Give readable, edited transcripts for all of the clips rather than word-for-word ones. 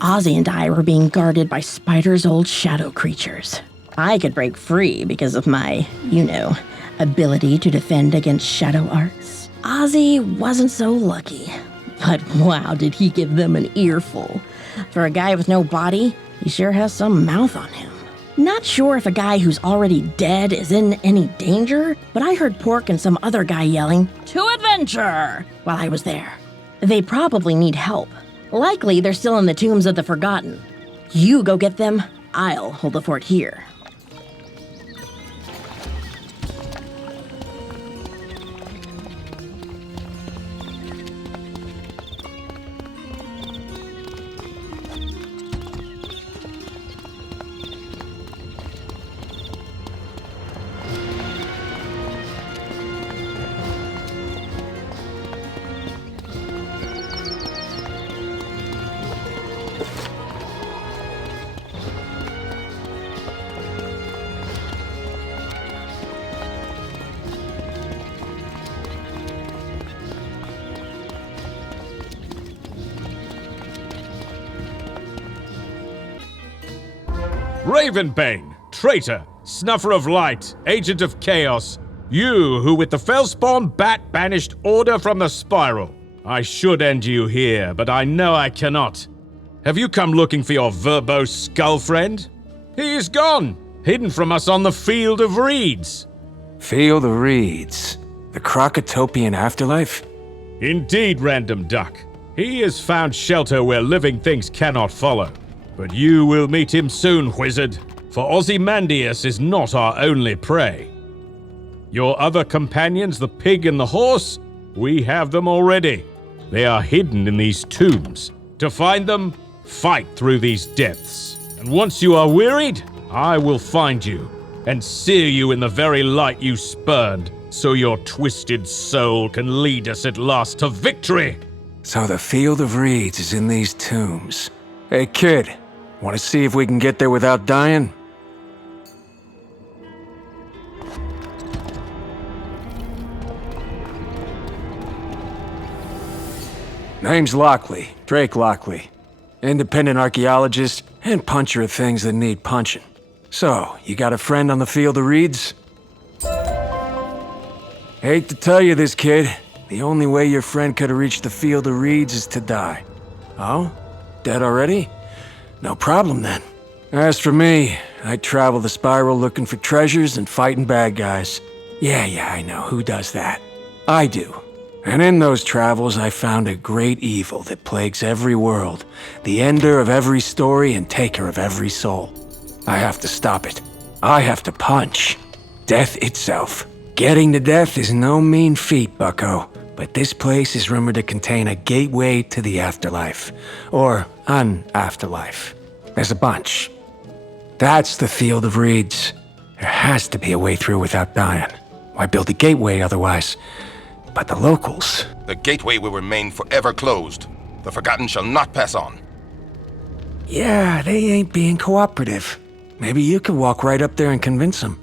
Ozzy and I were being guarded by Spider's old shadow creatures. I could break free because of my, ability to defend against shadow arts. Ozzy wasn't so lucky. But wow, did he give them an earful. For a guy with no body, he sure has some mouth on him. Not sure if a guy who's already dead is in any danger, but I heard Pork and some other guy yelling, "To adventure!" while I was there. They probably need help. Likely they're still in the tombs of the Forgotten. You go get them, I'll hold the fort here. Ravenbane, traitor, snuffer of light, agent of chaos, you who with the Fellspawn bat banished order from the spiral. I should end you here, but I know I cannot. Have you come looking for your verbose skull friend? He is gone, hidden from us on the Field of Reeds. Field of Reeds? The Crocotopian afterlife? Indeed, Random Duck. He has found shelter where living things cannot follow. But you will meet him soon, wizard, for Ozymandias is not our only prey. Your other companions, the pig and the horse, we have them already. They are hidden in these tombs. To find them, fight through these depths. And once you are wearied, I will find you and sear you in the very light you spurned, so your twisted soul can lead us at last to victory. So the Field of Reeds is in these tombs. Hey kid, want to see if we can get there without dying? Name's Lockley, Drake Lockley. Independent archaeologist and puncher of things that need punching. So, you got a friend on the Field of Reeds? Hate to tell you this, kid. The only way your friend could have reached the Field of Reeds is to die. Oh? Dead already? No problem then. As for me, I travel the spiral looking for treasures and fighting bad guys. Yeah, I know. Who does that? I do. And in those travels, I found a great evil that plagues every world, the ender of every story and taker of every soul. I have to stop it. I have to punch. Death itself. Getting to death is no mean feat, bucko. But this place is rumored to contain a gateway to the afterlife. Or an afterlife. There's a bunch. That's the Field of Reeds. There has to be a way through without dying. Why build a gateway otherwise? But the locals... The gateway will remain forever closed. The Forgotten shall not pass on. Yeah, they ain't being cooperative. Maybe you could walk right up there and convince them.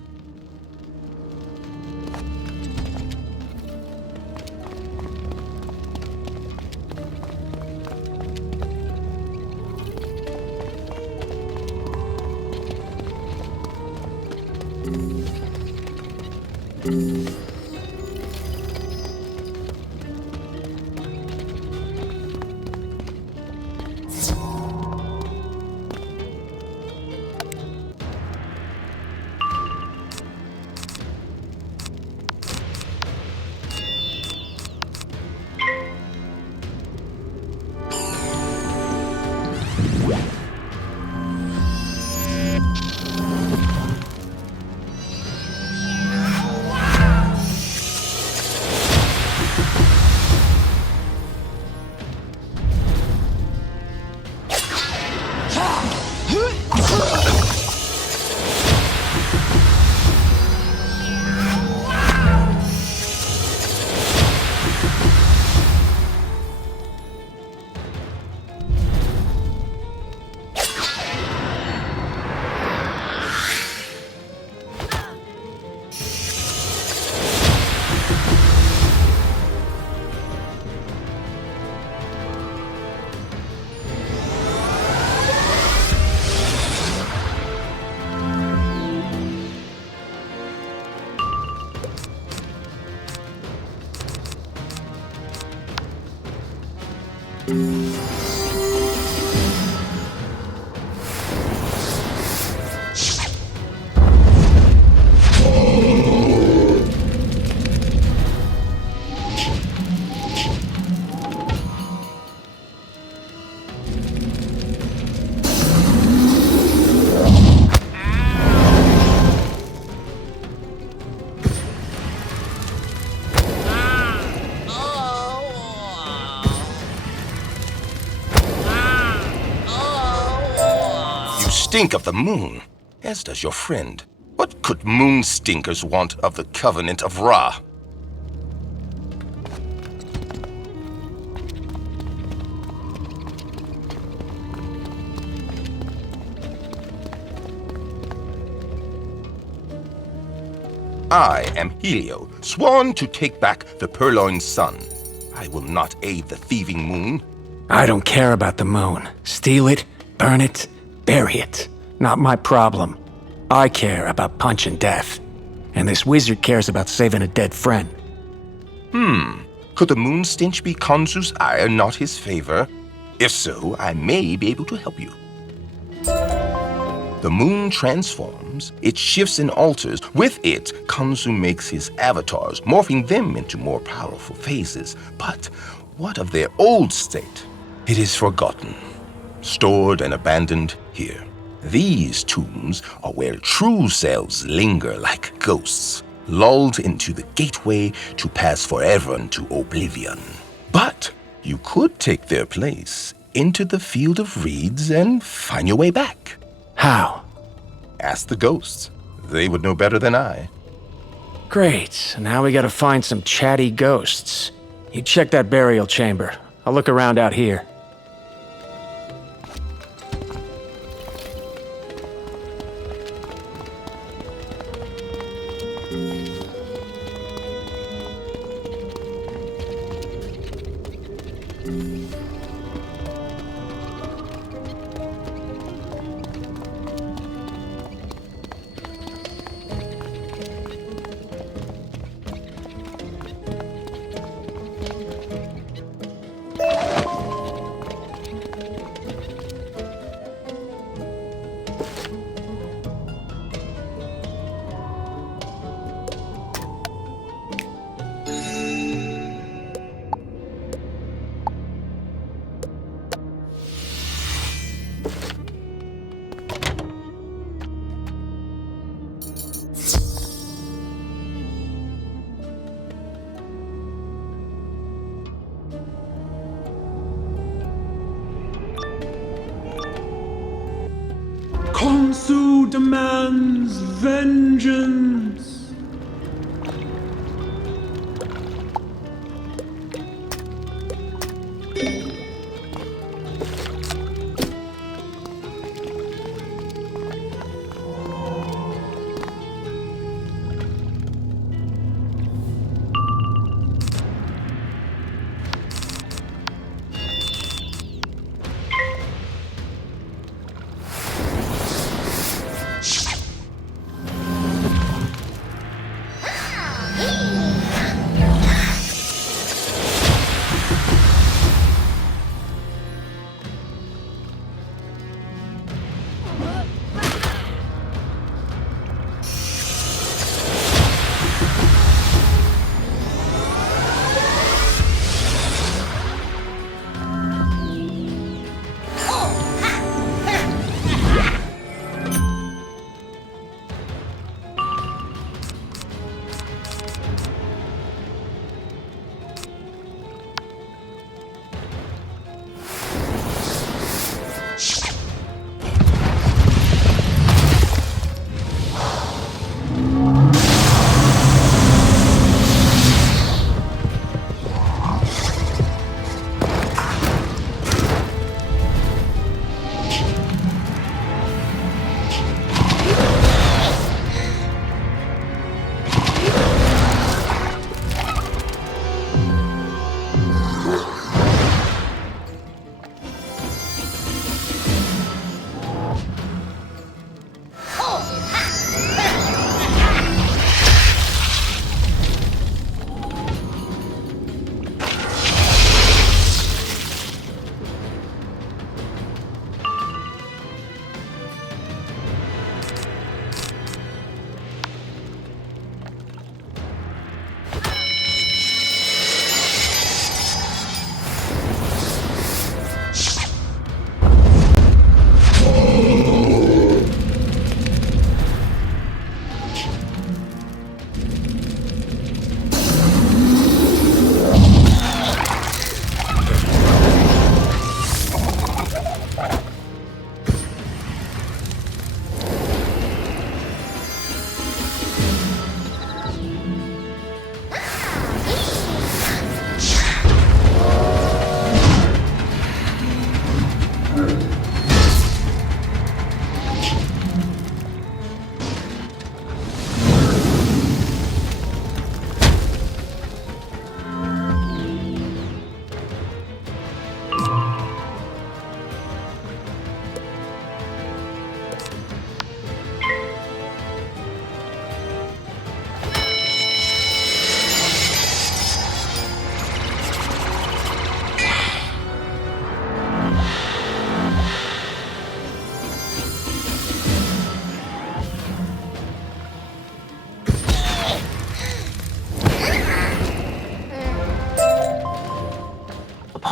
You stink of the moon, as does your friend. What could moon stinkers want of the Covenant of Ra? I am Helio, sworn to take back the Purloined Sun. I will not aid the thieving moon. I don't care about the moon. Steal it, burn it, bury it. Not my problem. I care about punch and death. And this wizard cares about saving a dead friend. Could the moon stench be Khonsu's ire, not his favor? If so, I may be able to help you. The moon transforms, it shifts and alters. With it, Khonsu makes his avatars, morphing them into more powerful phases. But what of their old state? It is forgotten, stored and abandoned here. These tombs are where true selves linger like ghosts, lulled into the gateway to pass forever into oblivion. But you could take their place, into the field of reeds, and find your way back. How? Ask the ghosts. They would know better than I. Great. Now we gotta find some chatty ghosts. You check that burial chamber. I'll look around out here. Khonsu demands vengeance.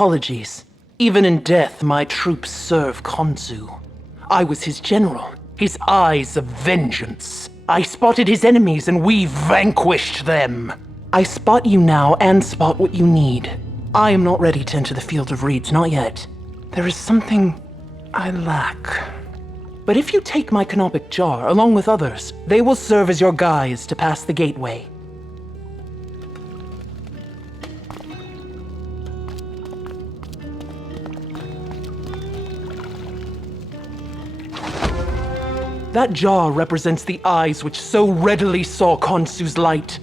apologies. Even in death, my troops serve Khonsu. I was his general, his eyes of vengeance. I spotted his enemies and we vanquished them. I spot you now and spot what you need. I am not ready to enter the Field of Reeds, not yet. There is something I lack. But if you take my canopic jar, along with others, they will serve as your guides to pass the gateway. That jar represents the eyes which so readily saw Khonsu's light.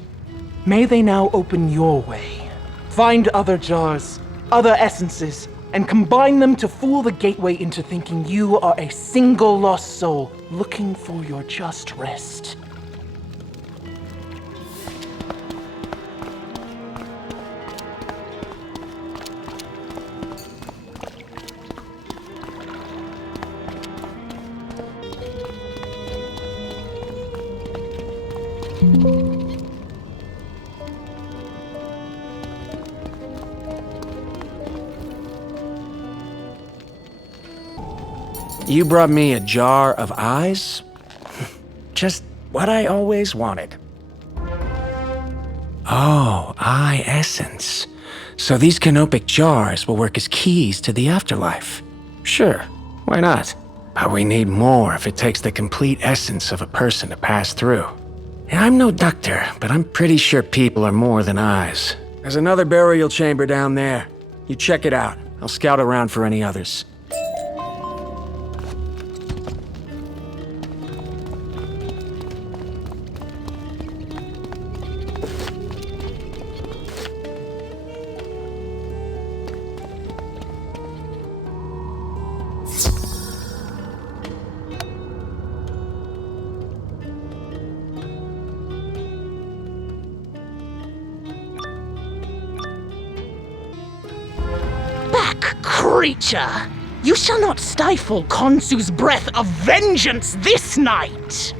May they now open your way. Find other jars, other essences, and combine them to fool the gateway into thinking you are a single lost soul looking for your just rest. You brought me a jar of eyes? Just what I always wanted. Oh, eye essence. So these canopic jars will work as keys to the afterlife. Sure, why not? But we need more if it takes the complete essence of a person to pass through. I'm no doctor, but I'm pretty sure people are more than eyes. There's another burial chamber down there. You check it out. I'll scout around for any others. Creature! You shall not stifle Khonsu's breath of vengeance this night!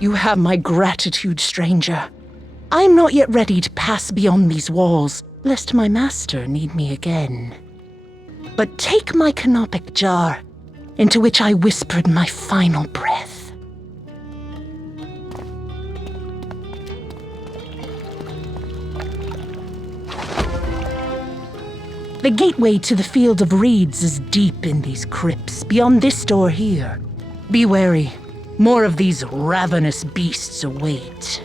You have my gratitude, stranger. I am not yet ready to pass beyond these walls, lest my master need me again. But take my canopic jar, into which I whispered my final breath. The gateway to the Field of Reeds is deep in these crypts, beyond this door here. Be wary. More of these ravenous beasts await.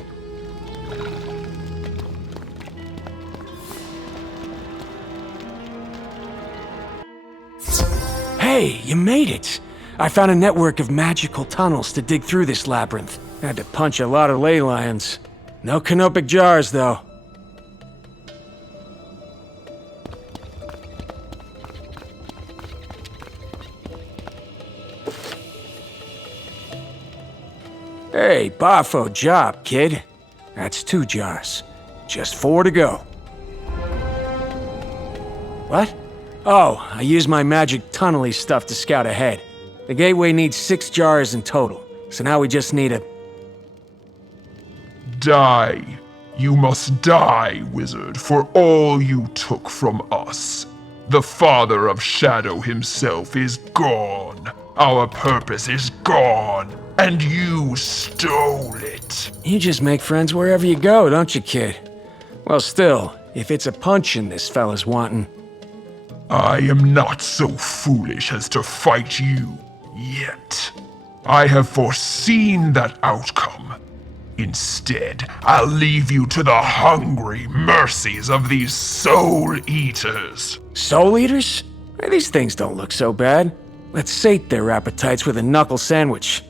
Hey, you made it! I found a network of magical tunnels to dig through this labyrinth. Had to punch a lot of ley lions. No canopic jars, though. Hey, Bafo job, kid. That's 2 jars. Just 4 to go. What? Oh, I used my magic tunnely stuff to scout ahead. The gateway needs 6 jars in total, so now we just need a... Die. You must die, wizard, for all you took from us. The Father of Shadow himself is gone. Our purpose is gone, and you stole it. You just make friends wherever you go, don't you, kid? Well, still, if it's a punching this fella's wanting... I am not so foolish as to fight you yet. I have foreseen that outcome. Instead, I'll leave you to the hungry mercies of these soul eaters. Soul eaters? Hey, these things don't look so bad. Let's sate their appetites with a knuckle sandwich.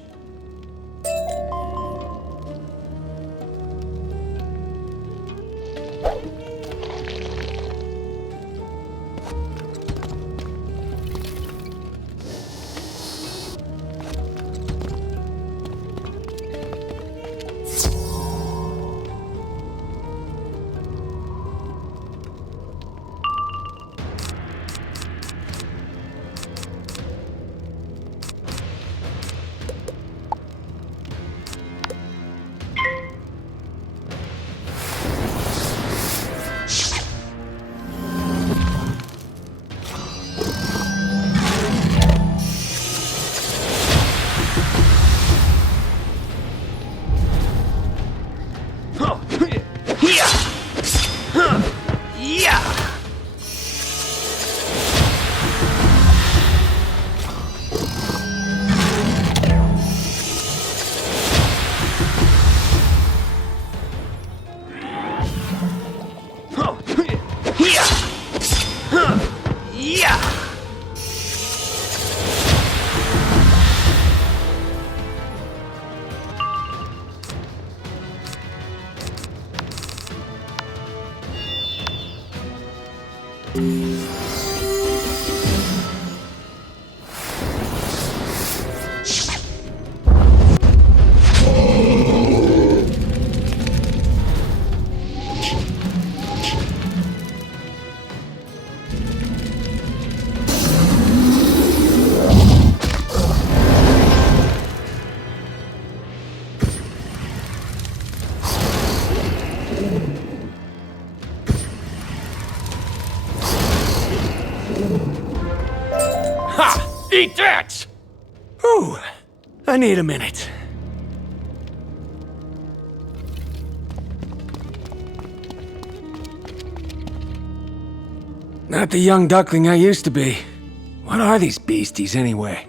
Eat that! Whew. I need a minute. Not the young duckling I used to be. What are these beasties anyway?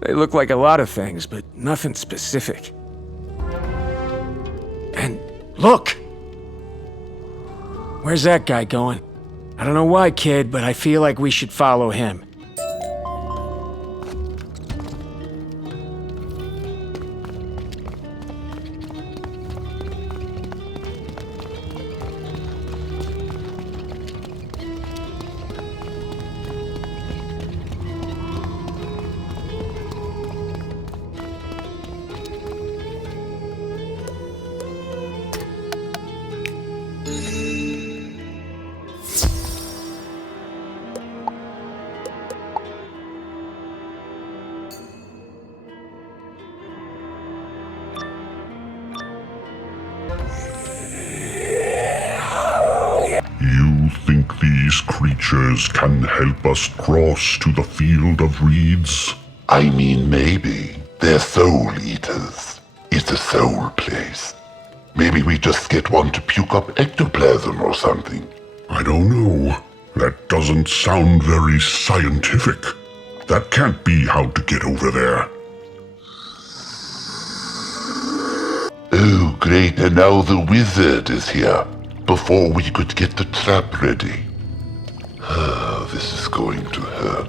They look like a lot of things, but nothing specific. And look! Where's that guy going? I don't know why, kid, but I feel like we should follow him. You think these creatures can help us cross to the field of reeds? I mean, maybe. They're soul eaters. It's a soul place. Maybe we just get one to puke up ectoplasm or something. I don't know. That doesn't sound very scientific. That can't be how to get over there. Oh, great, and now the wizard is here. Before we could get the trap ready. This is going to hurt.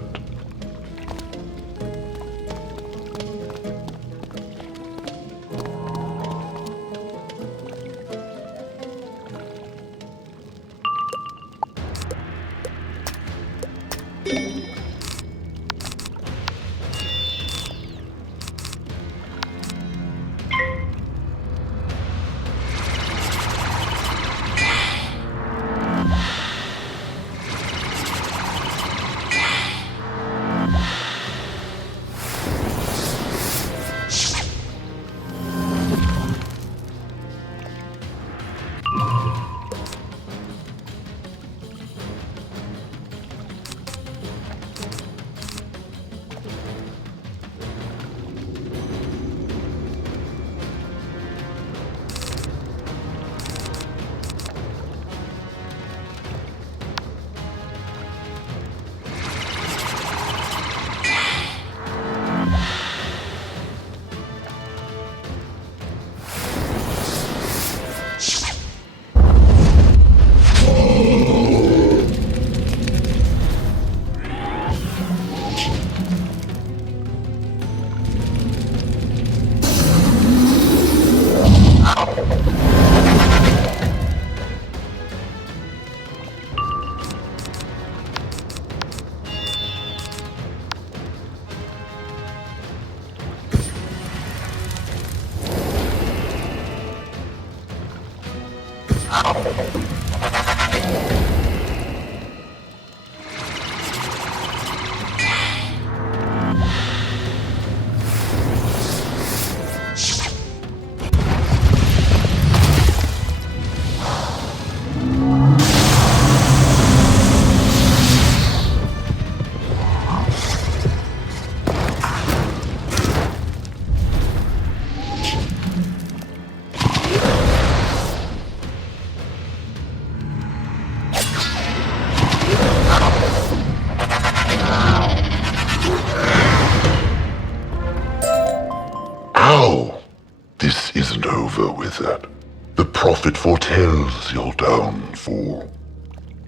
Wizard. The prophet foretells your downfall.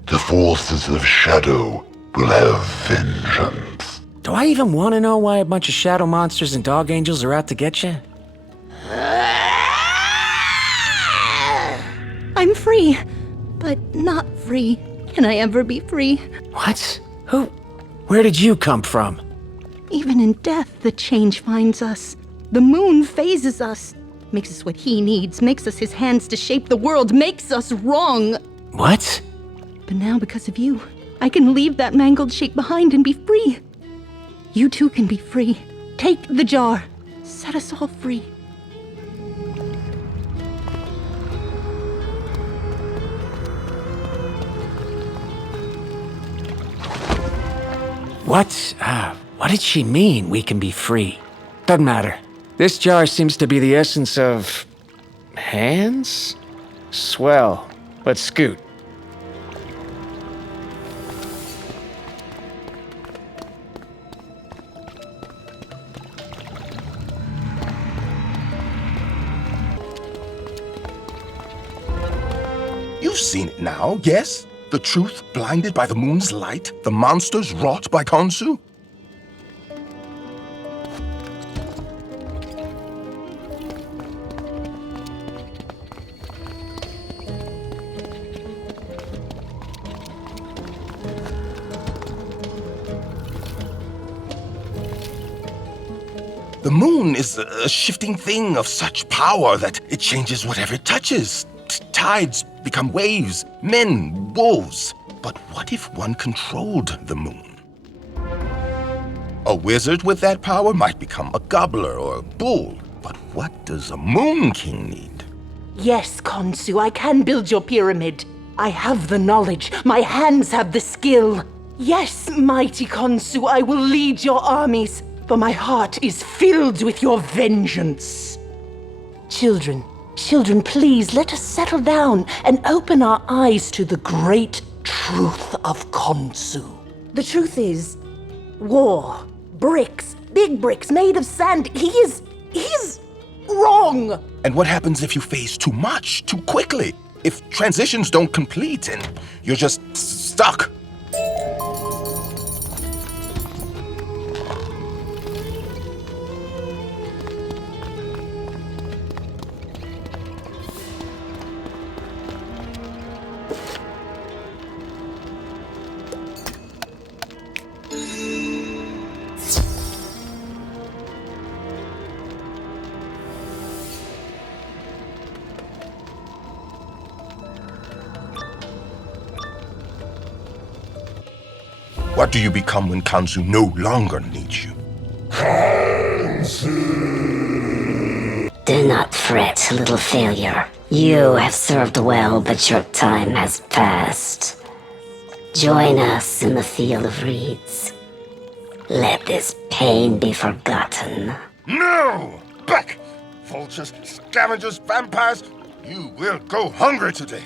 The forces of shadow will have vengeance. Do I even want to know why a bunch of shadow monsters and dog angels are out to get you? I'm free, but not free. Can I ever be free? What? Who? Where did you come from? Even in death, the change finds us. The moon phases us, makes us what he needs, makes us his hands to shape the world, makes us wrong. What? But now, because of you, I can leave that mangled shape behind and be free. You too can be free. Take the jar. Set us all free. What did she mean, we can be free? Doesn't matter. This jar seems to be the essence of... hands? Swell. Let's scoot. You've seen it now, yes? The truth blinded by the moon's light? The monsters wrought by Khonsu? The moon is a shifting thing of such power that it changes whatever it touches. Tides become waves, men, wolves. But what if one controlled the moon? A wizard with that power might become a gobbler or a bull. But what does a moon king need? Yes, Khonsu, I can build your pyramid. I have the knowledge. My hands have the skill. Yes, mighty Khonsu, I will lead your armies, for my heart is filled with your vengeance. Children, please let us settle down and open our eyes to the great truth of Khonsu. The truth is, war, bricks, big bricks made of sand, he's wrong. And what happens if you phase too much, too quickly? If transitions don't complete and you're just stuck? What do you become when Khonsu no longer needs you? Do not fret, little failure. You have served well, but your time has passed. Join us in the field of reeds. Let this pain be forgotten. No! Back! Vultures, scavengers, vampires, you will go hungry today.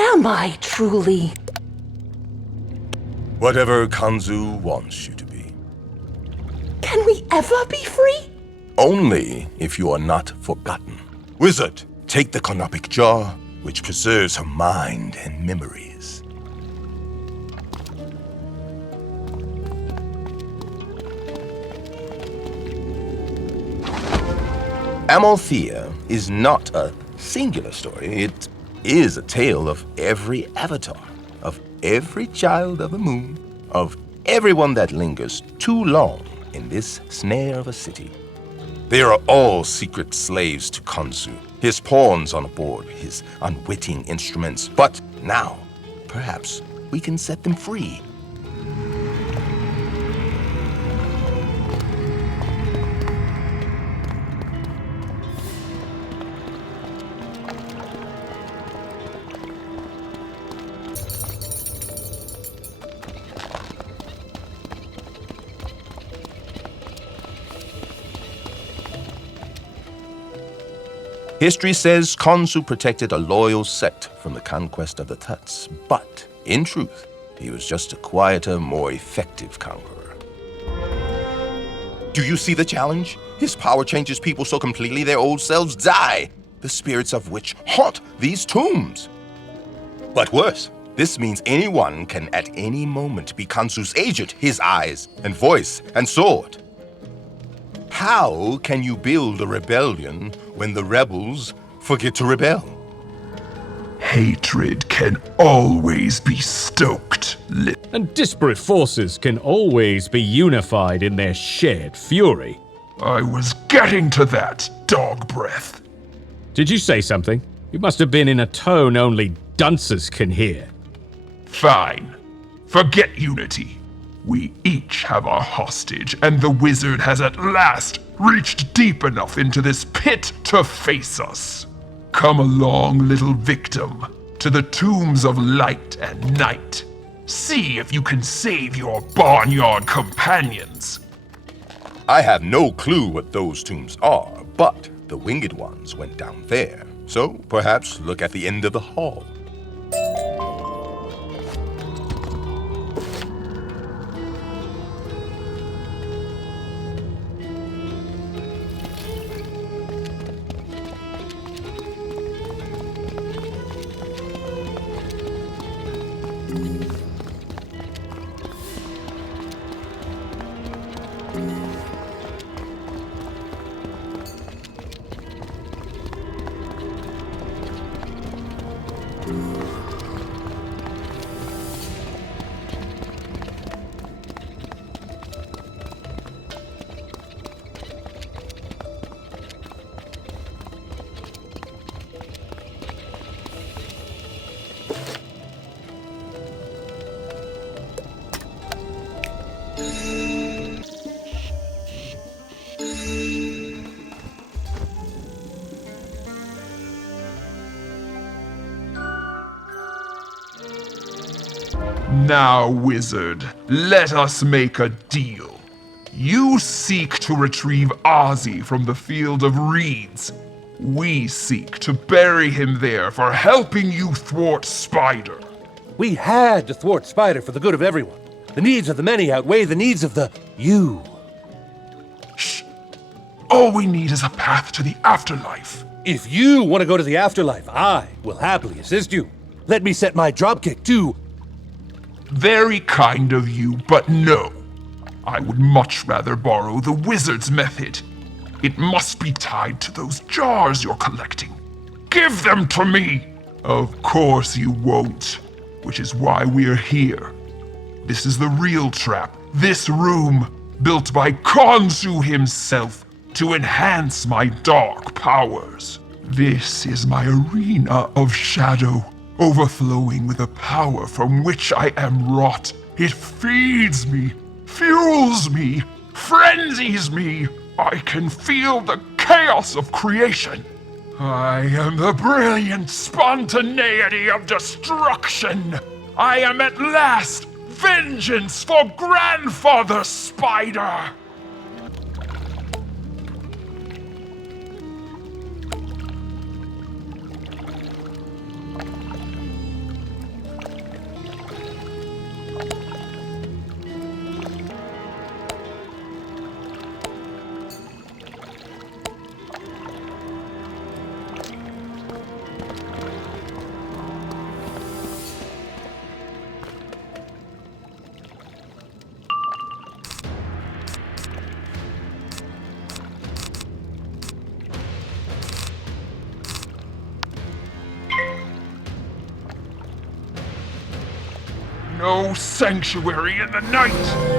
am I truly? Whatever Kanzu wants you to be. Can we ever be free? Only if you are not forgotten. Wizard, take the Konopic jar, which preserves her mind and memories. Amalthea is not a singular story. It is a tale of every avatar, of every child of the moon, of everyone that lingers too long in this snare of a city. They are all secret slaves to Kanzu, his pawns on a board, his unwitting instruments. But now, perhaps, we can set them free. History says Kanzu protected a loyal sect from the conquest of the Tuts, but in truth, he was just a quieter, more effective conqueror. Do you see the challenge? His power changes people so completely their old selves die, the spirits of which haunt these tombs. But worse, this means anyone can at any moment be Kanzu's agent, his eyes and voice and sword. How can you build a rebellion when the rebels forget to rebel? Hatred can always be stoked. And disparate forces can always be unified in their shared fury. I was getting to that, dog breath. Did you say something? You must have been in a tone only dunces can hear. Fine. Forget unity. We each have our hostage, and the wizard has at last reached deep enough into this pit to face us. Come along, little victim, to the tombs of light and night. See if you can save your barnyard companions. I have no clue what those tombs are, but the winged ones went down there. So perhaps look at the end of the hall. Now, wizard, let us make a deal. You seek to retrieve Ozzy from the field of reeds. We seek to bury him there for helping you thwart Spider. We had to thwart Spider for the good of everyone. The needs of the many outweigh the needs of the you. Shh. All we need is a path to the afterlife. If you want to go to the afterlife, I will happily assist you. Let me set my dropkick too. Very kind of you, but no. I would much rather borrow the wizard's method. It must be tied to those jars you're collecting. Give them to me! Of course you won't, which is why we're here. This is the real trap, this room, built by Kanzu himself to enhance my dark powers. This is my arena of shadow, overflowing with a power from which I am wrought. It feeds me, fuels me, frenzies me. I can feel the chaos of creation. I am the brilliant spontaneity of destruction. I am at last vengeance for Grandfather Spider. no sanctuary in the night!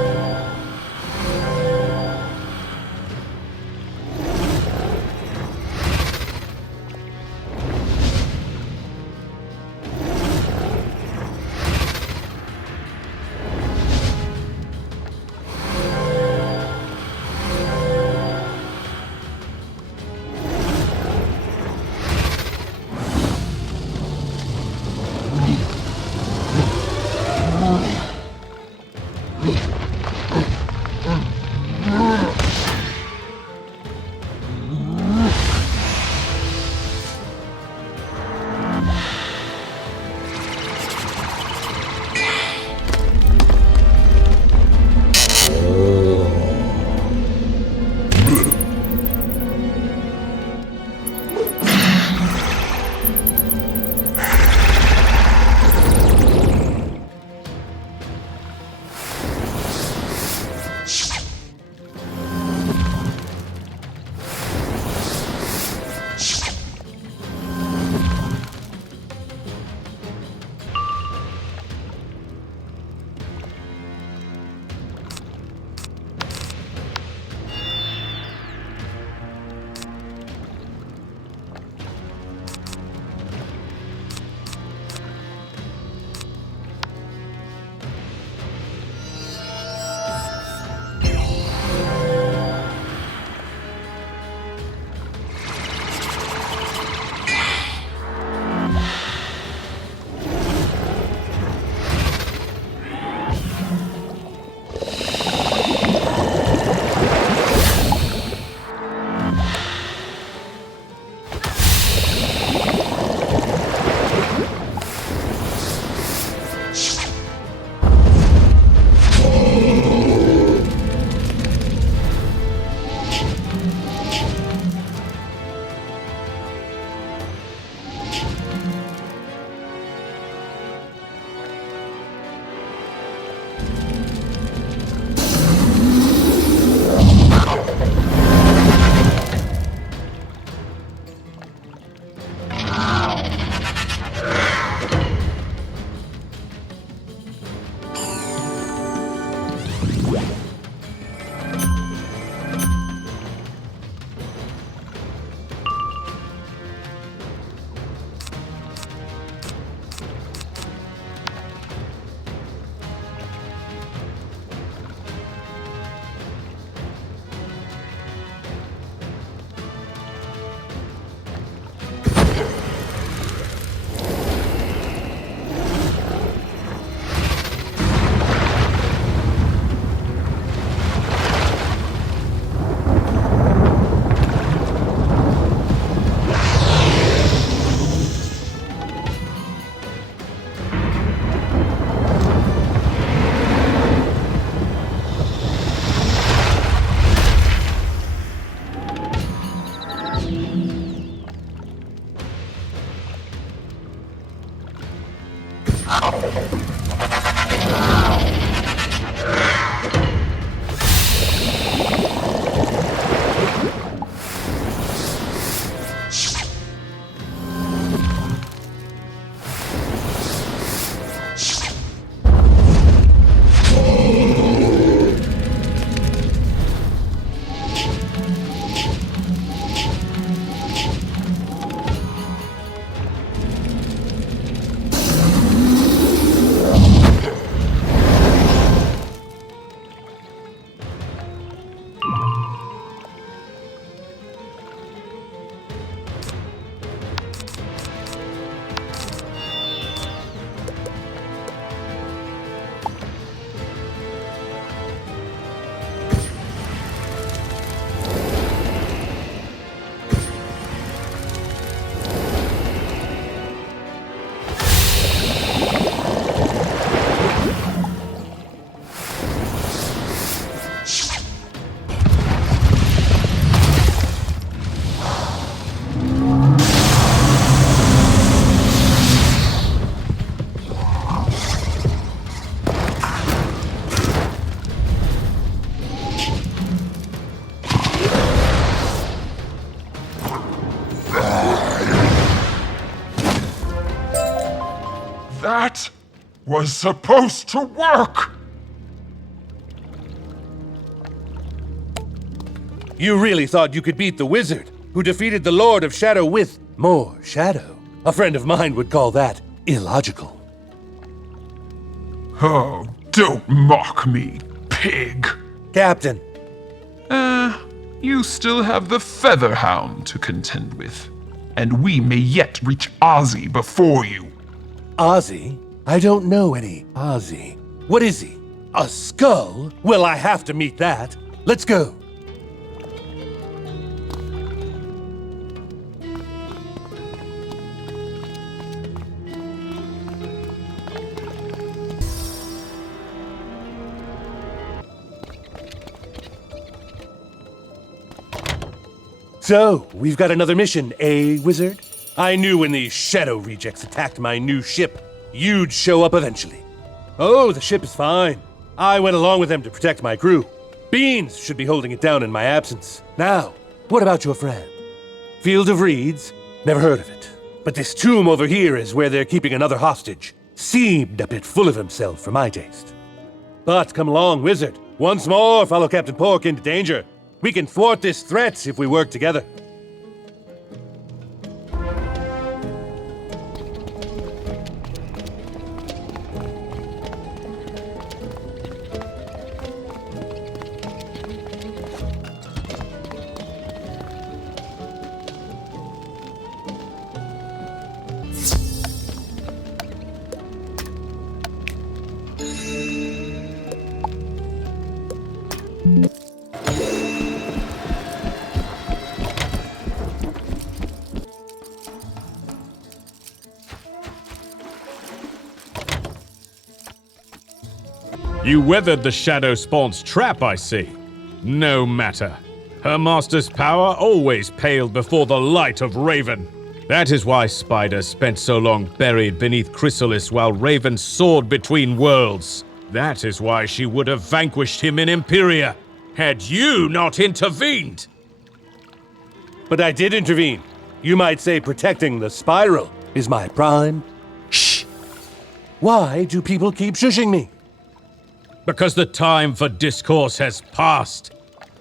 That was supposed to work! You really thought you could beat the wizard, who defeated the Lord of Shadow with more shadow? A friend of mine would call that illogical. Oh, don't mock me, pig. Captain. You still have the Featherhound to contend with. And we may yet reach Ozzy before you. Ozzy? I don't know any Ozzy. What is he? A skull? Well, I have to meet that. Let's go. So, we've got another mission, eh, Wizard? I knew when these Shadow rejects attacked my new ship, you'd show up eventually. Oh, the ship is fine. I went along with them to protect my crew. Beans should be holding it down in my absence. Now, what about your friend? Field of Reeds? Never heard of it. But this tomb over here is where they're keeping another hostage. Seemed a bit full of himself for my taste. But come along, Wizard. Once more, follow Captain Pork into danger. We can thwart this threat if we work together. You weathered the Shadow Spawn's trap, I see. No matter. Her master's power always paled before the light of Raven. That is why Spider spent so long buried beneath Chrysalis while Raven soared between worlds. That is why she would have vanquished him in Imperia, had you not intervened. But I did intervene. You might say protecting the spiral is my prime. Shh! Why do people keep shushing me? Because the time for discourse has passed.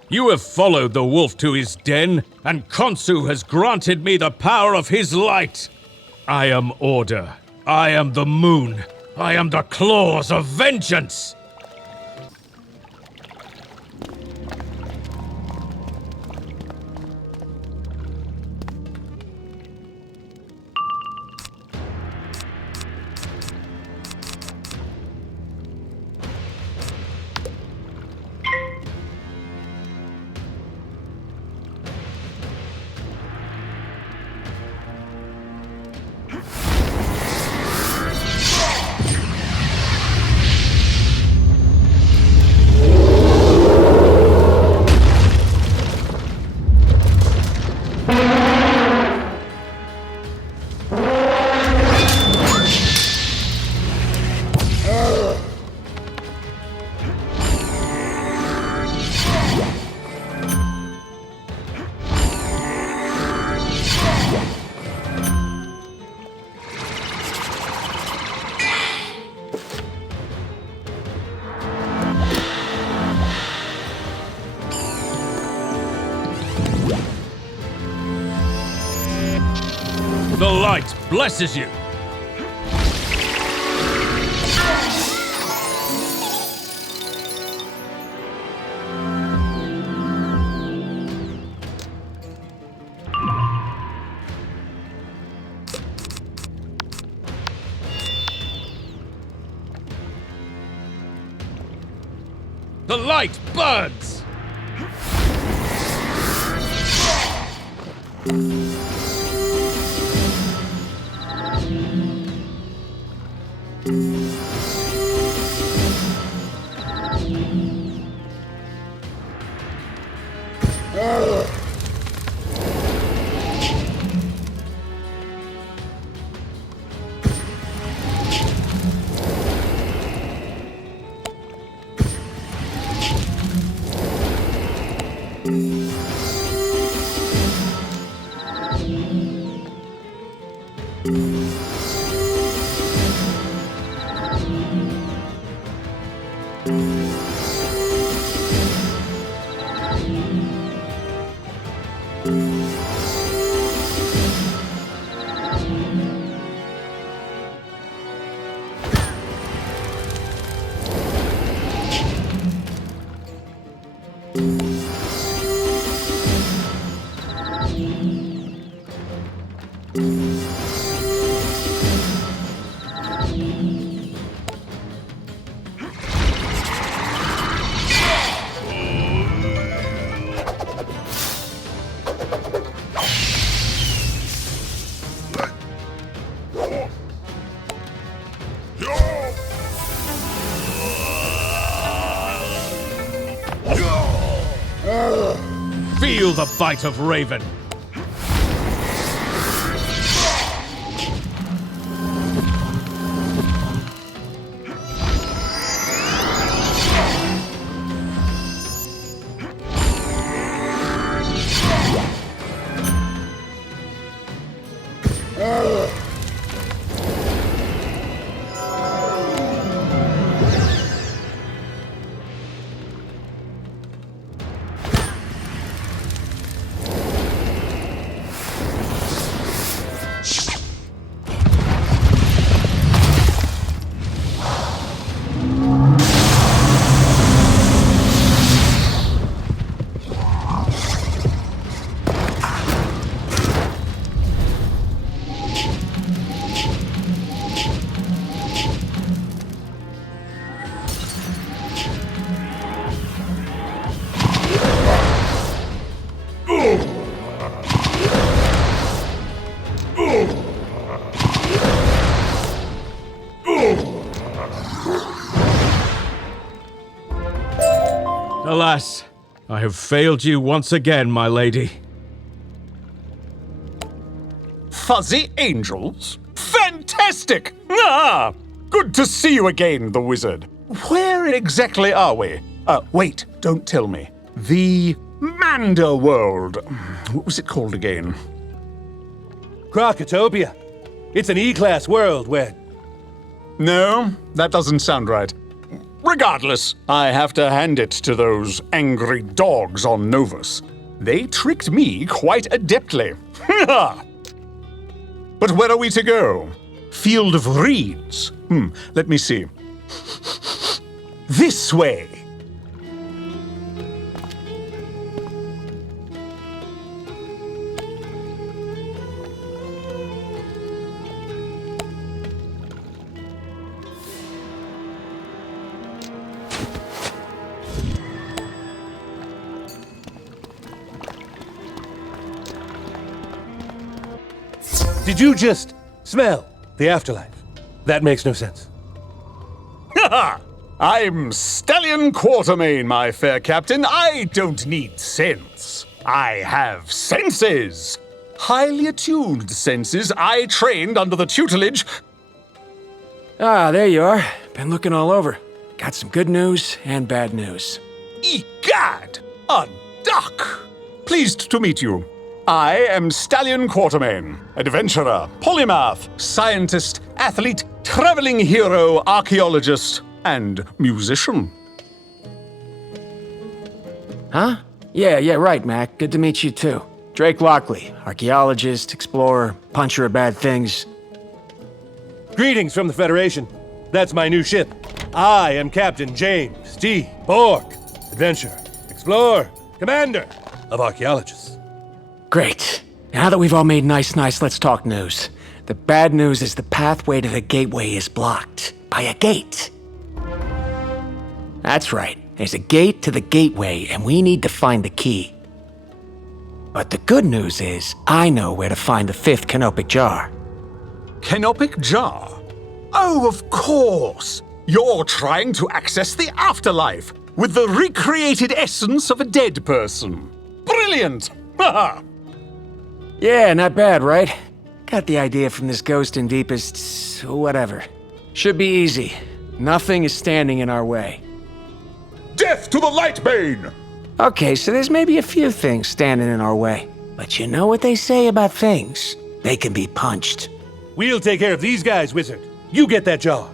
You have followed the wolf to his den, and Khonsu has granted me the power of his light. I am order. I am the moon. I am the claws of vengeance. The light blesses you. The light burns! feel the bite of Raven. Alas, I have failed you once again, my lady. Fuzzy angels? Fantastic! Ah! Good to see you again, the wizard. Where exactly are we? Wait, don't tell me. The Manda world. What was it called again? Crocotopia. It's an E-class world where... No, that doesn't sound right. Regardless, I have to hand it to those angry dogs on Novus. They tricked me quite adeptly. But where are we to go? Field of Reeds. Let me see. This way. Did you just smell the afterlife? That makes no sense. I'm Stallion Quartermain, my fair captain. I don't need sense. I have senses. Highly attuned senses I trained under the tutelage. Ah, there you are. Been looking all over. Got some good news and bad news. Egad! A duck! Pleased to meet you. I am Stallion Quartermain, adventurer, polymath, scientist, athlete, traveling hero, archaeologist, and musician. Huh? Yeah, right, Mac. Good to meet you, too. Drake Lockley, archaeologist, explorer, puncher of bad things. Greetings from the Federation. That's my new ship. I am Captain James D. Borg, adventurer, explorer, commander of archaeologists. Great. Now that we've all made nice, let's talk news. The bad news is the pathway to the gateway is blocked. By a gate. That's right. There's a gate to the gateway, and we need to find the key. But the good news is, I know where to find the 5th canopic jar. Canopic jar? Oh, of course! You're trying to access the afterlife with the recreated essence of a dead person. Brilliant! Haha! Yeah, not bad, right? Got the idea from this ghost in deepest... whatever. Should be easy. Nothing is standing in our way. Death to the Lightbane! Okay, so there's maybe a few things standing in our way. But you know what they say about things? They can be punched. We'll take care of these guys, Wizard. You get that jar.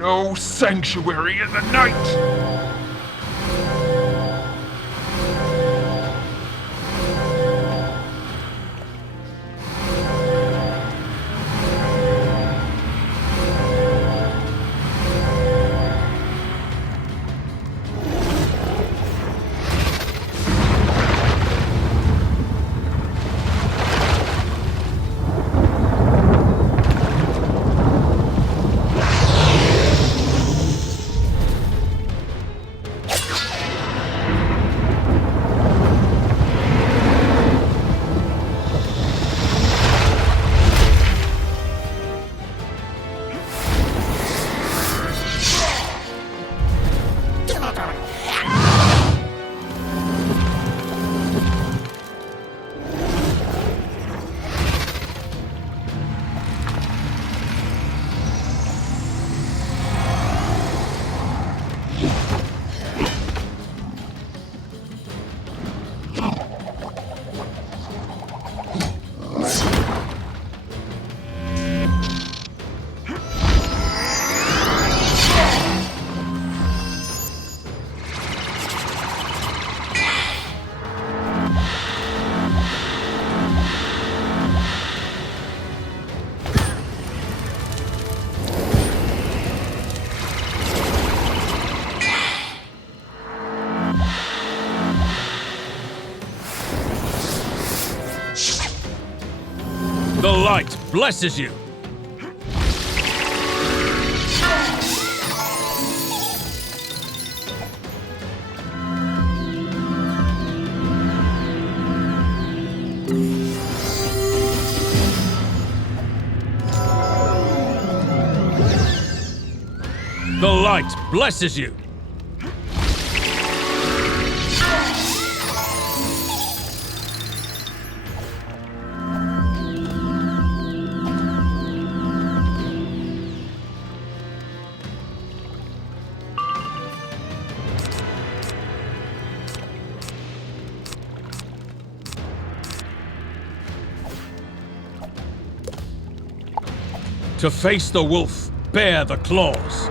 No sanctuary in the night! The light blesses you! The light blesses you! To face the wolf, bear the claws.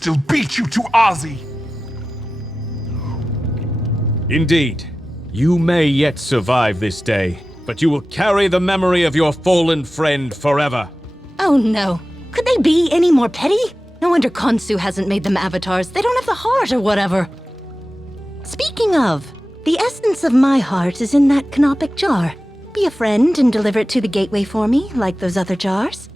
still beat you to Ozzy. Indeed, you may yet survive this day, but you will carry the memory of your fallen friend forever. Oh no. Could they be any more petty? No wonder Khonsu hasn't made them avatars. They don't have the heart or whatever. Speaking of, the essence of my heart is in that canopic jar. Be a friend and deliver it to the gateway for me, like those other jars.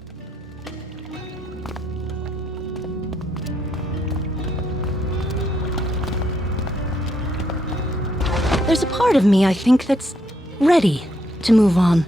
There's a part of me, I think, that's ready to move on.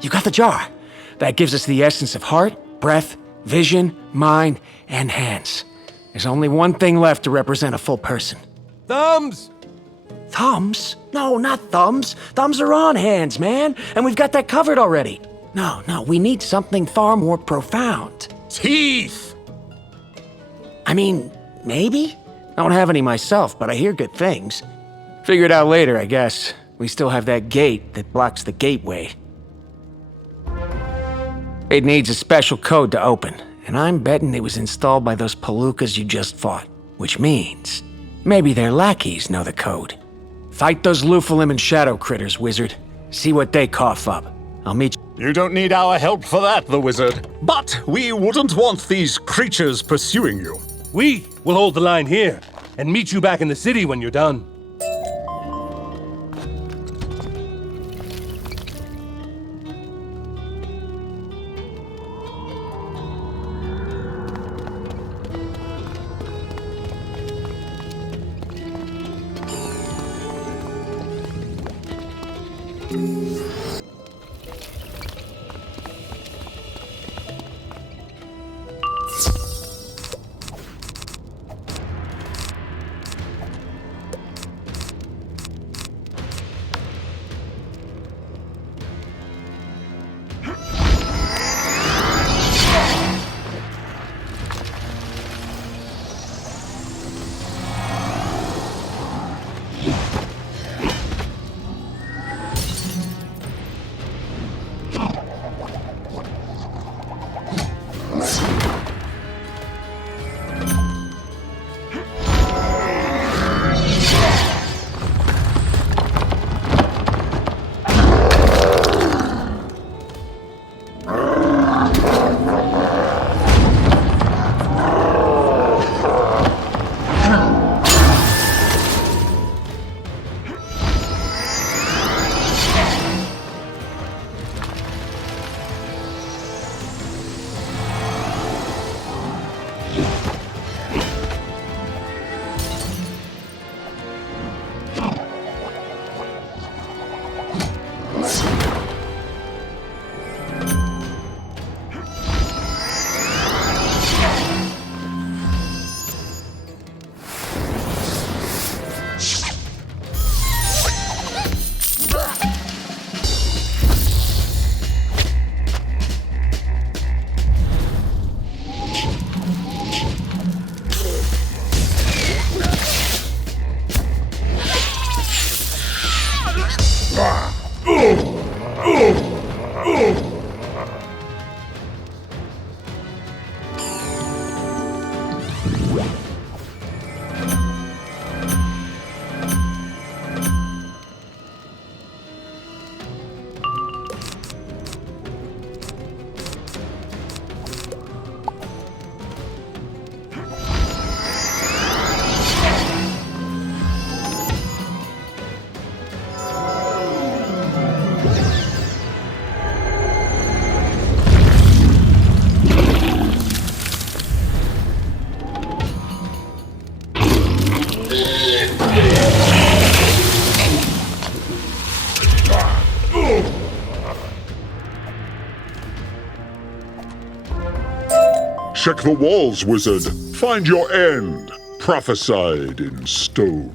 You got the jar. That gives us the essence of heart, breath, vision, mind, and hands. There's only one thing left to represent a full person. Thumbs! Thumbs? No, not thumbs. Thumbs are on hands, man. And we've got that covered already. No, we need something far more profound. Teeth! I mean, maybe? I don't have any myself, but I hear good things. Figure it out later, I guess. We still have that gate that blocks the gateway. It needs a special code to open, and I'm betting it was installed by those palookas you just fought. Which means, maybe their lackeys know the code. Fight those Lufalim and Shadow Critters, Wizard. See what they cough up. I'll meet you. You don't need our help for that, the Wizard. But we wouldn't want these creatures pursuing you. We will hold the line here, and meet you back in the city when you're done. Check the walls, wizard. Find your end, prophesied in stone.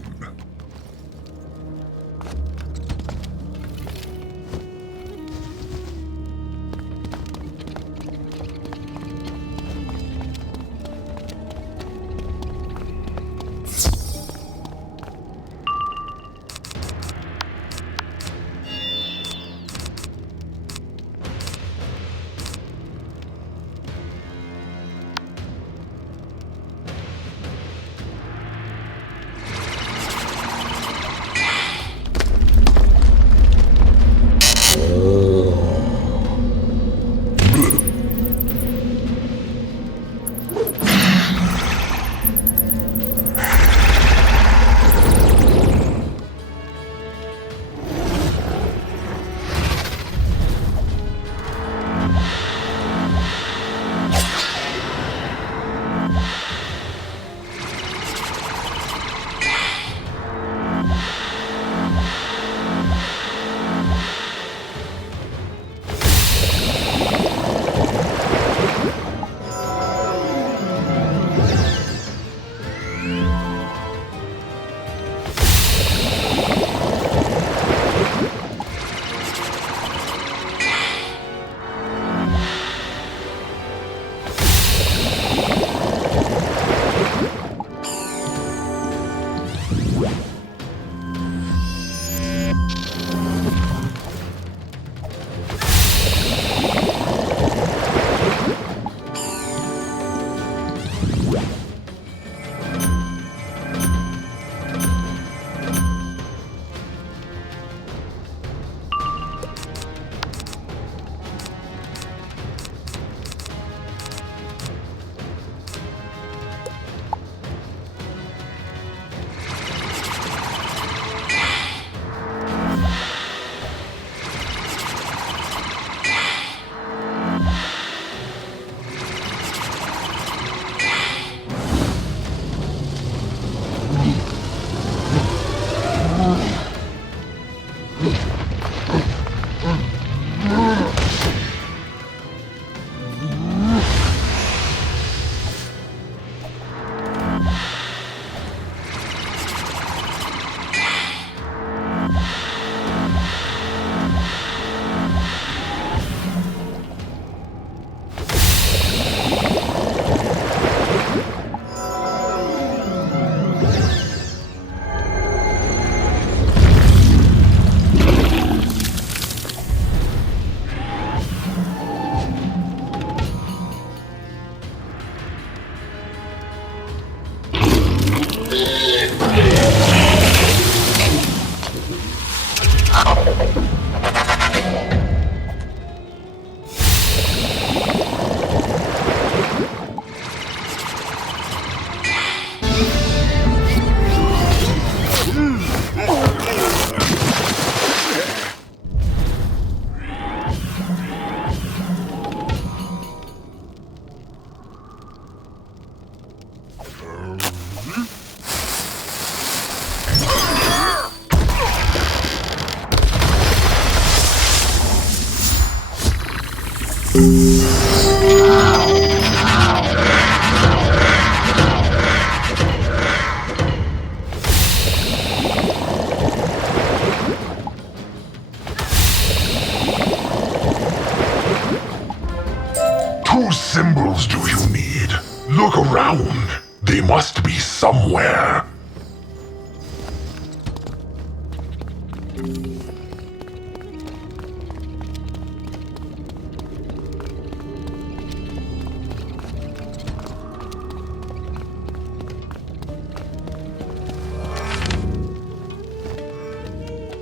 Whose symbols do you need? Look around. They must be somewhere.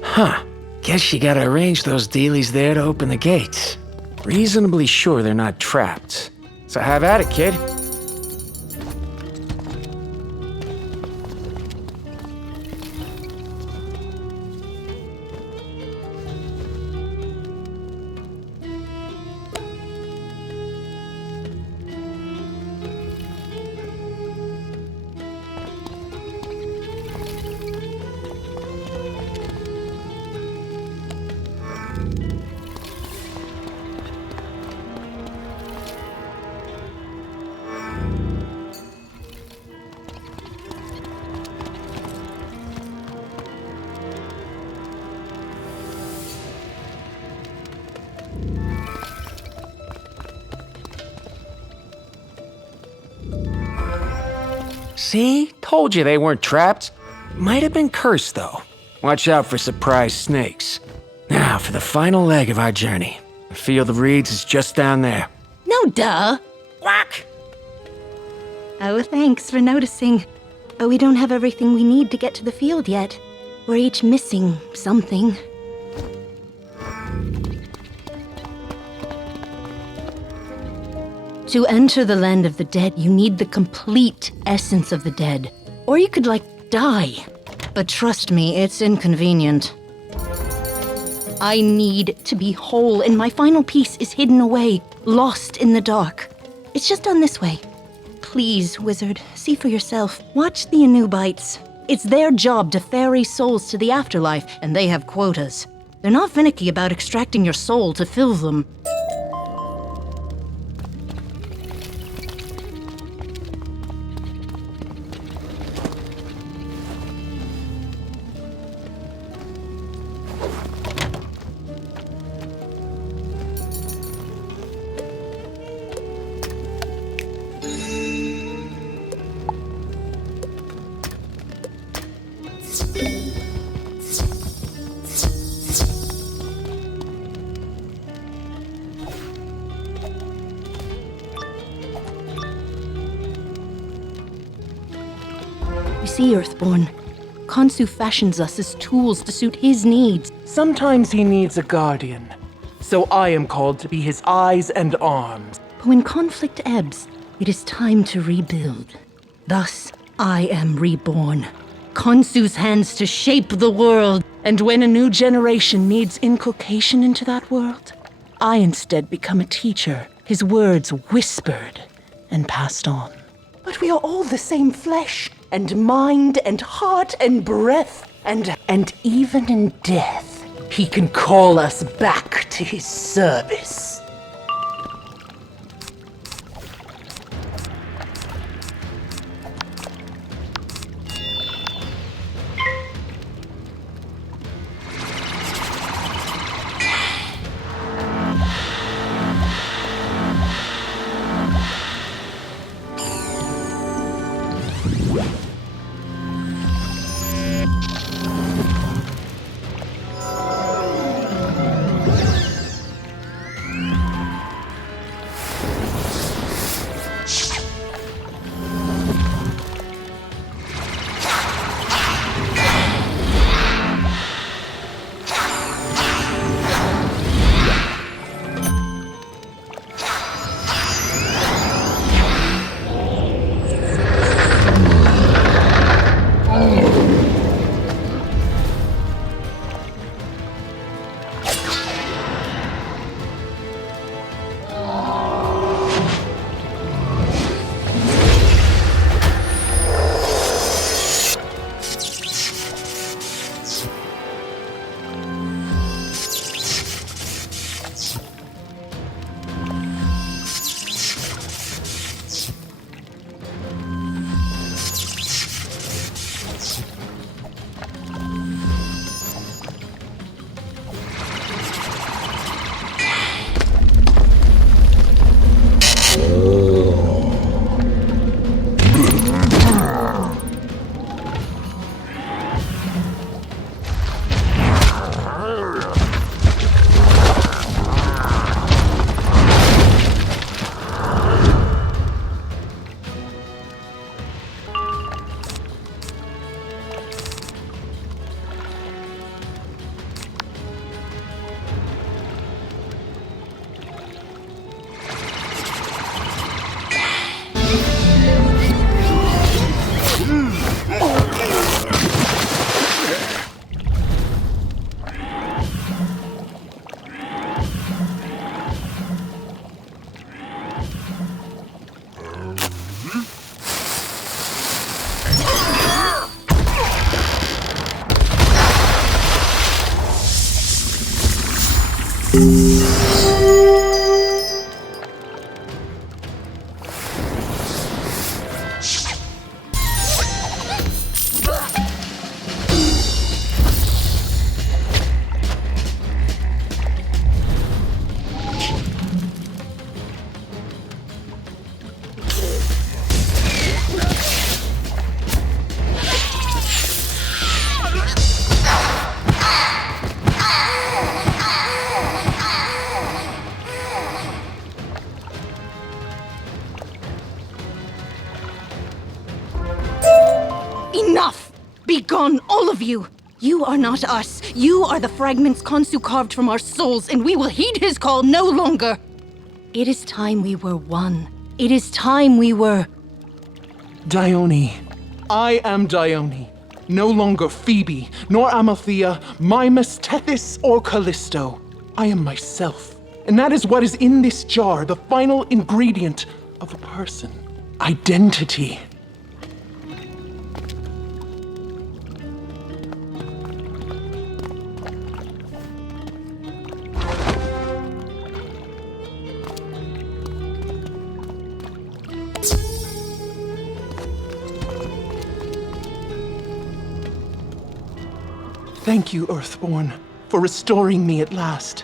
Huh. Guess you gotta arrange those dealies there to open the gates. Reasonably sure they're not trapped. So have at it, kid. See? Told you they weren't trapped. Might have been cursed, though. Watch out for surprise snakes. Now, for the final leg of our journey. The field of reeds is just down there. No duh. Quack! Oh, thanks for noticing. But we don't have everything we need to get to the field yet. We're each missing something. To enter the land of the dead, you need the complete essence of the dead. Or you could, die. But trust me, it's inconvenient. I need to be whole, and my final piece is hidden away, lost in the dark. It's just done this way. Please, Wizard, see for yourself. Watch the Anubites. It's their job to ferry souls to the afterlife, and they have quotas. They're not finicky about extracting your soul to fill them. You see, Earthborn, Khonsu fashions us as tools to suit his needs. Sometimes he needs a guardian. So I am called to be his eyes and arms. But when conflict ebbs, it is time to rebuild. Thus, I am reborn. Khonsu's hands to shape the world. And when a new generation needs inculcation into that world, I instead become a teacher, his words whispered and passed on. But we are all the same flesh, and mind, and heart, and breath, and even in death, he can call us back to his service. Enough! Be gone, all of you! You are not us. You are the fragments Khonsu carved from our souls, and we will heed his call no longer. It is time we were one. It is time we were... Dione. I am Dione. No longer Phoebe, nor Amalthea, Mimas, Tethys, or Callisto. I am myself. And that is what is in this jar, the final ingredient of a person. Identity. Thank you, Earthborn, for restoring me at last.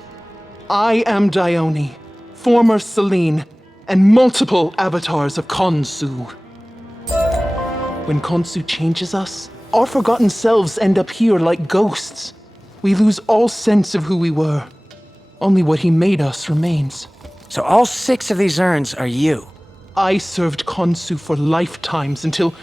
I am Dione, former Selene, and multiple avatars of Khonsu. When Khonsu changes us, our forgotten selves end up here like ghosts. We lose all sense of who we were. Only what he made us remains. So all 6 of these urns are you? I served Khonsu for lifetimes until,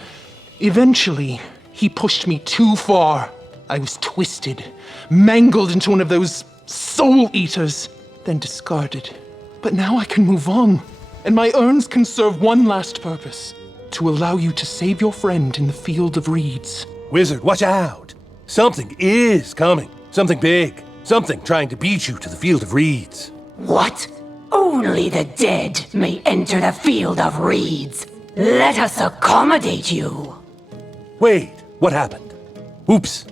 eventually, he pushed me too far. I was twisted, mangled into one of those soul eaters, then discarded. But now I can move on, and my urns can serve one last purpose: to allow you to save your friend in the field of reeds. Wizard, watch out! Something is coming. Something big. Something trying to beat you to the field of reeds. What? Only the dead may enter the field of reeds. Let us accommodate you. Wait, what happened? Oops.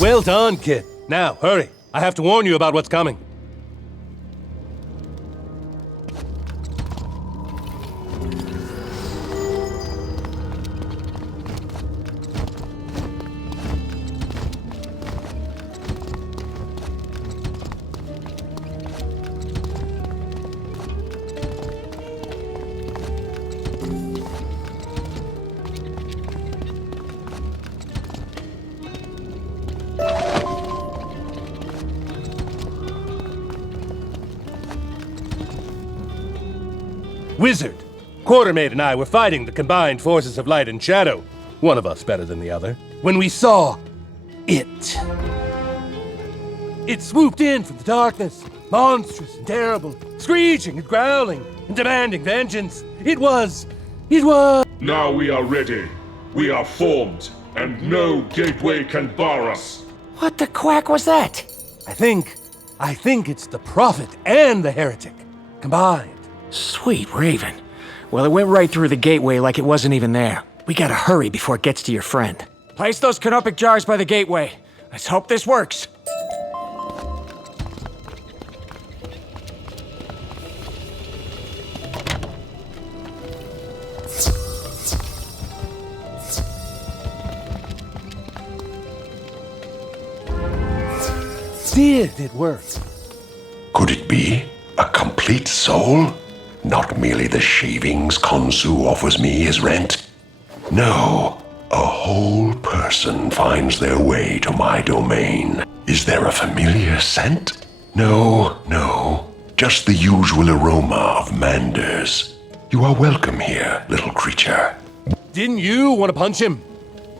Well done, kid. Now, hurry. I have to warn you about what's coming. Wizard. Quartermaid and I were fighting the combined forces of light and shadow, one of us better than the other, when we saw it. It swooped in from the darkness, monstrous and terrible, screeching and growling and demanding vengeance. It was... Now we are ready. We are formed, and no gateway can bar us. What the quack was that? I think it's the prophet and the heretic, combined. Sweet Raven. Well, it went right through the gateway like it wasn't even there. We gotta hurry before it gets to your friend. Place those canopic jars by the gateway. Let's hope this works. Did it work? Could it be a complete soul? Not merely the shavings Khonsu offers me as rent? No, a whole person finds their way to my domain. Is there a familiar scent? No, just the usual aroma of manders. You are welcome here, little creature. Didn't you want to punch him?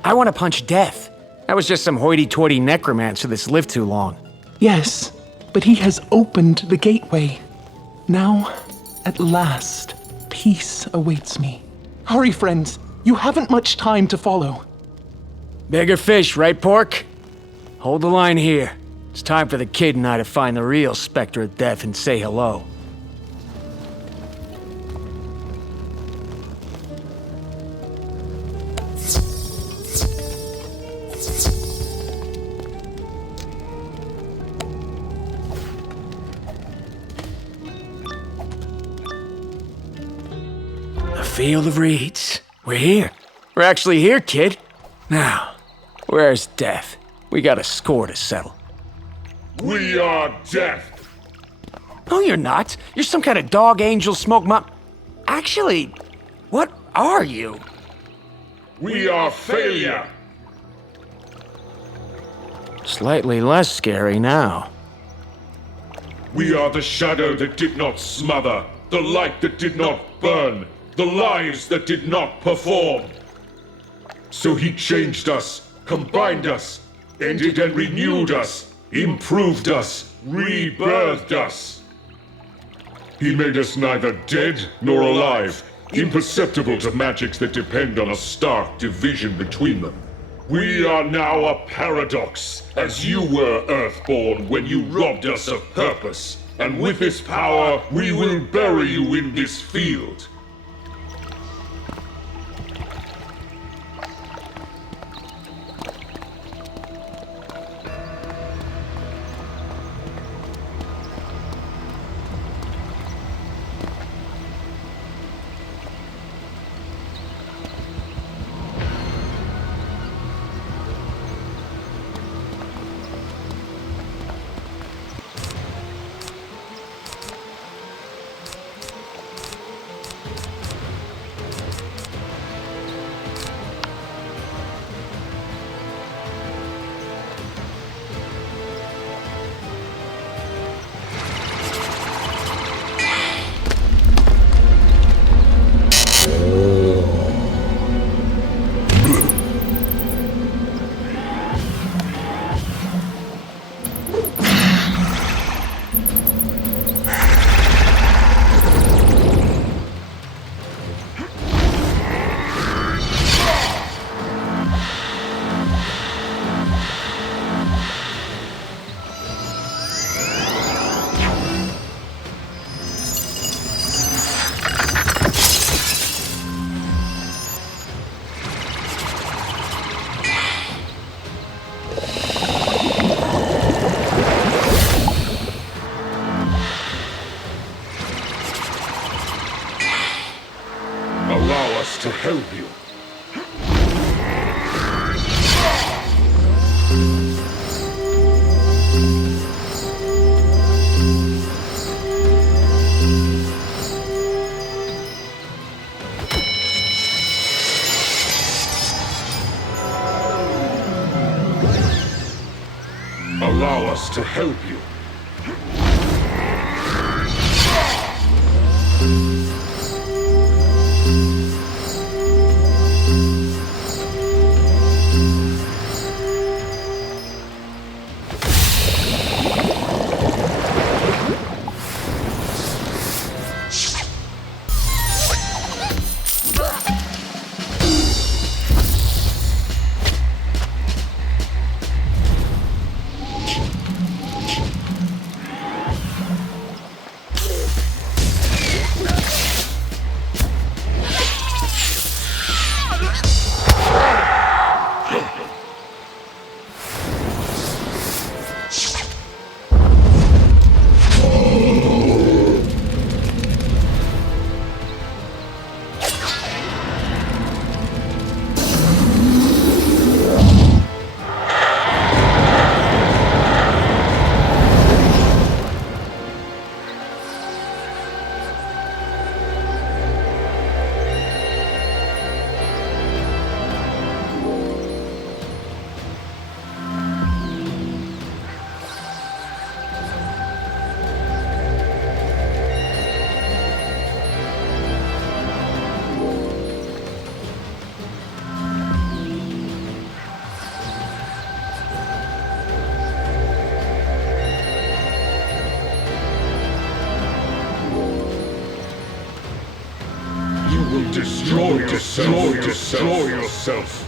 I want to punch death. That was just some hoity-toity necromancer that's lived too long. Yes, but he has opened the gateway. Now, at last, peace awaits me. Hurry, friends. You haven't much time to follow. Bigger fish, right, Pork? Hold the line here. It's time for the kid and I to find the real Spectre of Death and say hello. Field of Reeds. We're here. We're actually here, kid. Now, where's Death? We got a score to settle. We are Death. No, you're not. You're some kind of dog angel smoke mom. Actually, what are you? We are Failure. Slightly less scary now. We are the shadow that did not smother, the light that did not burn, the lies that did not perform. So he changed us, combined us, ended and renewed us, improved us, rebirthed us. He made us neither dead nor alive, imperceptible to magics that depend on a stark division between them. We are now a paradox, as you were Earthborn when you robbed us of purpose. And with this power, we will bury you in this field. Allow us to help you. Allow us to help you. destroy yourself.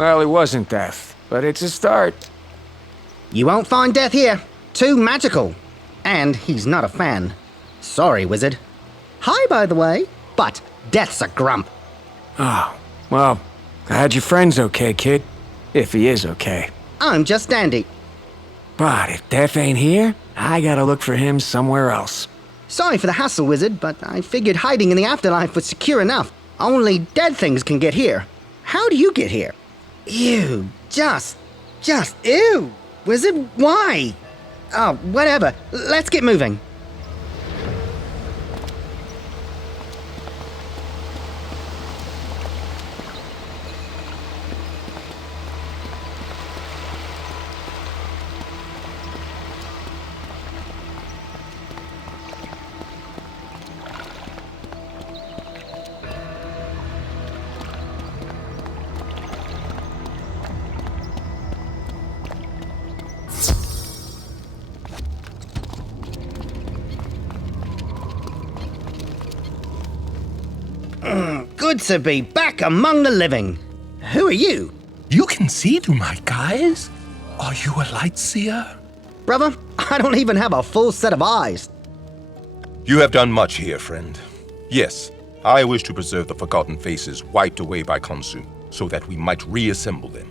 Well, it wasn't death, but it's a start. You won't find death here. Too magical. And he's not a fan. Sorry, wizard. Hi, by the way. But death's a grump. Oh, well, glad your friend's okay, kid. If he is okay. I'm just dandy. But if Death ain't here, I gotta look for him somewhere else. Sorry for the hassle, wizard, but I figured hiding in the afterlife was secure enough. Only dead things can get here. How do you get here? Ew, just ew. Wizard, why? Oh, whatever. Let's get moving. Good to be back among the living. Who are you? You can see through my guise? Are you a light seer? Brother, I don't even have a full set of eyes. You have done much here, friend. Yes, I wish to preserve the forgotten faces wiped away by Khonsu, so that we might reassemble them.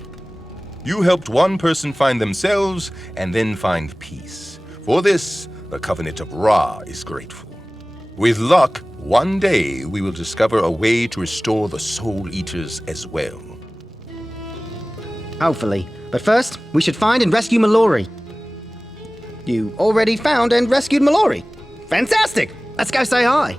You helped one person find themselves, and then find peace. For this, the Covenant of Ra is grateful. With luck, one day we will discover a way to restore the Soul Eaters as well. Hopefully. But first, we should find and rescue Mallory. You already found and rescued Mallory. Fantastic! Let's go say hi.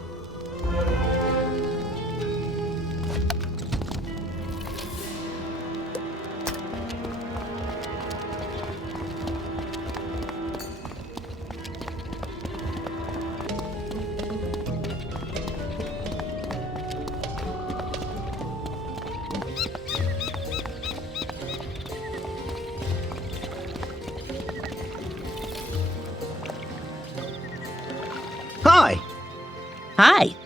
Hi. Hi.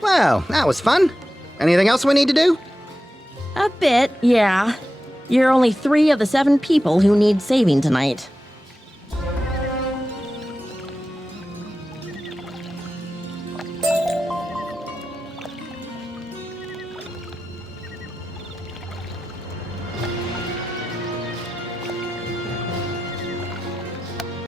Well, that was fun. Anything else we need to do? A bit, yeah. You're only 3 of the 7 people who need saving tonight.